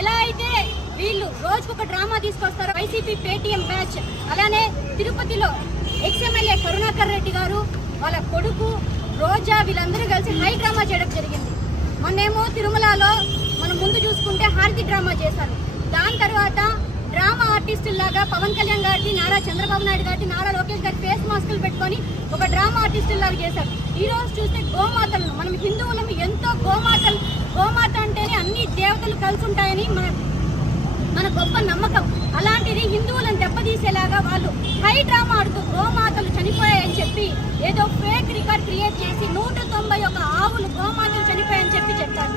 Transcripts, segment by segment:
ఎలా అయితే వీళ్ళు రోజుకొక డ్రామా తీసుకొస్తారు వైసీపీ పేటీఎం బ్యాచ్, అలానే తిరుపతిలో ఎక్స్ఎమ్మెల్యే కరుణాకర్ రెడ్డి గారు వాళ్ళ కొడుకు రోజా వీళ్ళందరూ కలిసి హై డ్రామా చేయడం జరిగింది. మొన్నేమో తిరుమలలో మనం ముందు చూసుకుంటే హారతి డ్రామా చేశారు. దాని తర్వాత డ్రామా ఆర్టిస్టుల్లాగా పవన్ కళ్యాణ్ గారిని, నారా చంద్రబాబు నాయుడు గారిని, నారా లోకేష్ గారి ఫేస్ మాస్కులు పెట్టుకొని ఒక డ్రామా ఆర్టిస్టుల్లాగా చేశారు. ఈ రోజు చూస్తే గోమాతలను, మనం హిందువులము ఎంతో గోమాత అంటేనే అన్ని దేవతలు కలిసి ఉంటాయని మన గొప్ప నమ్మకం. అలాంటిది హిందువులను దెబ్బతీసేలాగా వాళ్ళు హై డ్రామా ఆడుతూ గోమాతలు చనిపోయాయని చెప్పి ఏదో ఫేక్ రికార్డ్ క్రియేట్ చేసి 191 ఆవులు గోమాతలు చనిపోయాయని చెప్పారు.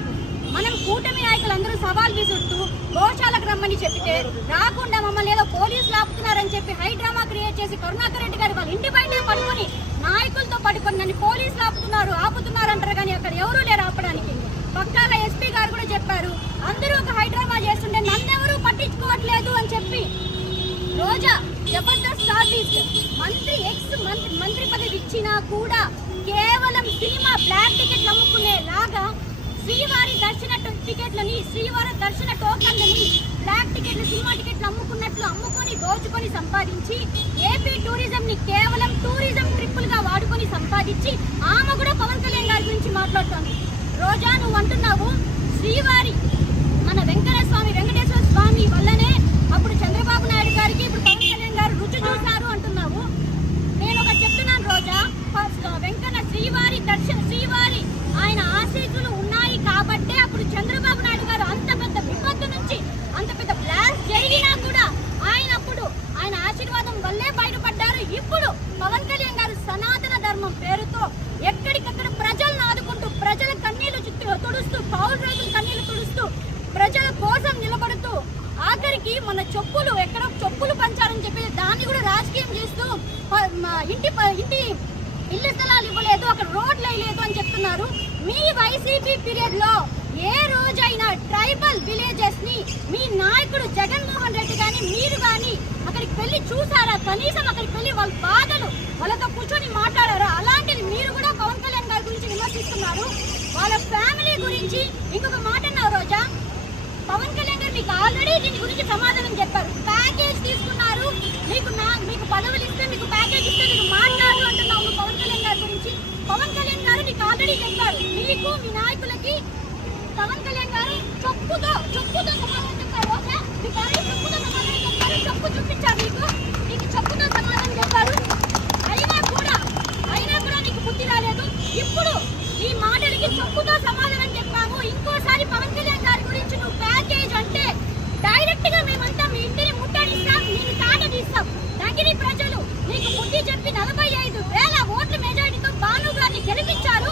మనం కూటమి నాయకులందరూ సవాల్ విసురుతూ గోశాలకు రమ్మని చెప్పితే రాకుండా మమ్మల్ని ఏదో పోలీసులు ఆపుతున్నారని చెప్పి హై డ్రామా క్రియేట్ చేసి కరుణాకర్ రెడ్డి గారు వాళ్ళ ఇంటి బయటే పడుకొని నాయకులతో పడుకొని నన్ను పోలీసులు ఆపుతున్నారు అంటారు, కానీ అక్కడ ఎవరూ లేరు ఆపడానికి. పక్కాల ఎస్పీ గారు కూడా చెప్పారు, అందరూ ఒక హై డ్రామా చేస్తుంటే నన్నెవరూ పట్టించుకోవట్లేదు అని చెప్పి. రోజా జబర్దస్త్ ఆర్టిస్ట్ మంత్రి పదవి ఇచ్చినా కూడా కేవలం సినిమా బ్లాక్ టికెట్లు అమ్ముకునేలాగా శ్రీవారి దర్శన టికెట్లని, శ్రీవారి దర్శన టోకన్లని బ్లాక్ టికెట్లు, సినిమా టికెట్లు అమ్ముకొని దోచుకొని సంపాదించి ఏపీ టూరిజం ని కేవలం టూరిజం ట్రిప్పులుగా వాడుకొని సంపాదించి ఆమె కూడా పవన్ కళ్యాణ్ గారి గురించి మాట్లాడుతోంది. రోజా నువ్వు అంటున్నావు శ్రీవారి మన వెంకటేశ్వర స్వామి వల్లనే అప్పుడు చంద్రబాబు నాయుడు గారికి ఇప్పుడు పవన్ కళ్యాణ్ గారు రుచి చూశారు అంటున్నావు. నేను ఒకటి చెప్తున్నాను రోజా, శ్రీవారి ఆయన ఆశీస్సులు ఉన్నాయి కాబట్టే అప్పుడు చంద్రబాబు నాయుడు గారు అంత పెద్ద విపత్తు నుంచి అంత పెద్ద బ్లాస్ట్ జరిగినా కూడా ఆయన ఆశీర్వాదం వల్లే బయటపడ్డారు. ఇప్పుడు పవన్ కళ్యాణ్ గారు సనాతన ధర్మం పేరుతో ఎక్కడికక్కడ ప్రజలను ఆదుకుంటూ, ప్రజల కన్నీళ్లు తుడుస్తూ, పౌరు రైతుల కన్నీళ్లు తుడుస్తూ, ప్రజల కోసం నిలబడుతూ, ఆఖరికి మన ఎక్కడో చెప్పులు పంచారని చెప్పి దాన్ని కూడా రాజకీయం చేస్తూ ఇళ్ల స్థలాలు ఇవ్వలేదు, అక్కడ రోడ్లు వేయలేదు అని చెప్తున్నారు. మీ వైసీపీ పీరియడ్ లో ఏ రోజైనా ట్రైబల్ విలేజెస్ ని మీ నాయకుడు జగన్మోహన్ రెడ్డి గాని మీరు గాని అక్కడికి వెళ్ళి చూసారా? కనీసం అక్కడికి వెళ్ళి వాళ్ళ బాధలు వాళ్ళతో కూర్చొని మాట్లాడారా? అలాంటిది మీరు కూడా పవన్ కళ్యాణ్ గారి గురించి విమర్శిస్తున్నారు. వాళ్ళ ఫ్యామిలీ గురించి ఇంకొక మాట అన్నారు రోజా. పవన్ కళ్యాణ్ గారు మీకు ఆల్రెడీ దీని గురించి సమాధానం చెప్పారు. ప్యాకేజ్ తీసుకున్నారు, మీకు పదవులు ఇస్తే, మీకు ప్యాకేజ్ ఇస్తే మీరు మాట్లాడు అంటున్నావు పవన్ కళ్యాణ్ గారి గురించి. పవన్ కళ్యాణ్ గారు నీకు ఆల్రెడీ చెప్పారు, మీకు మీ నాయకులకి పవన్ కళ్యాణ్ గారు చెప్పుతో సమాధానం చెప్పారు. ఓకే, మీకు ఆల్రెడీ చెప్పుతో సమాధానం చెప్పారు, చెప్పు చూపించారు, మీకు చెప్పుతో సమాధానం చెప్పారు. అయినా కూడా నీకు బుద్ధి రాలేదు. ఇప్పుడు ఈ మాటలకి చెప్పుతో సమాధానం చెప్పాము. ఇంకోసారి పవన్ కళ్యాణ్ గారి గురించి నువ్వు ప్యాకేజ్ అంటే డైరెక్ట్ గా మేమంతా మీ ఇంటిని ముట్టడిస్తాం, నేను తాట తీస్తాం. నగిరి ప్రజలు నీకు బుద్ధి చెప్పి 45,000 ఓట్ల మెజారిటీతో భాను గారిని గెలిపించారు.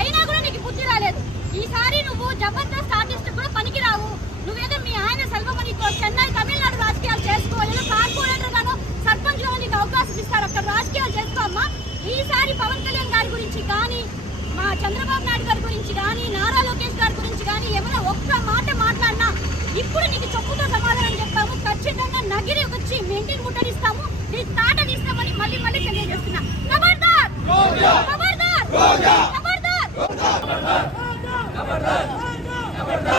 అయినా కూడా నీకు బుద్ధి రాలేదు. ఈసారి నువ్వు జబర్దస్త్ ఆర్టిస్ట్ కూడా పనికిరావు. నువ్వేదో మీ ఆయన సెల్వమణితో చెన్నై, తమిళనాడు రాజకీయాలు చేసుకో, ఏదో కార్పొరేటర్ గానో సర్పంచ్ గానో నీకు అవకాశం ఇస్తారు, అక్కడ రాజకీయాలు చేసుకో అమ్మా. ఈసారి పవన్ కళ్యాణ్ గారి గురించి కానీ, మా చంద్రబాబు నాయుడు గారి గురించి కానీ, నారా లోకేష్ గారి గురించి కానీ ఏమైనా ఒక్క మాట మాట్లాడినా ఇప్పుడు నీకు చెప్పుతో సమాధానం చెప్పాము. ఖచ్చితంగా నగిరి వచ్చి మీ ఇంటిని ముట్టడిస్తాము, నీ తాట తీస్తామని మళ్ళీ తెలియజేస్తున్నా. ఖబర్దార్ ఖబర్దార్ ఖబర్దార్.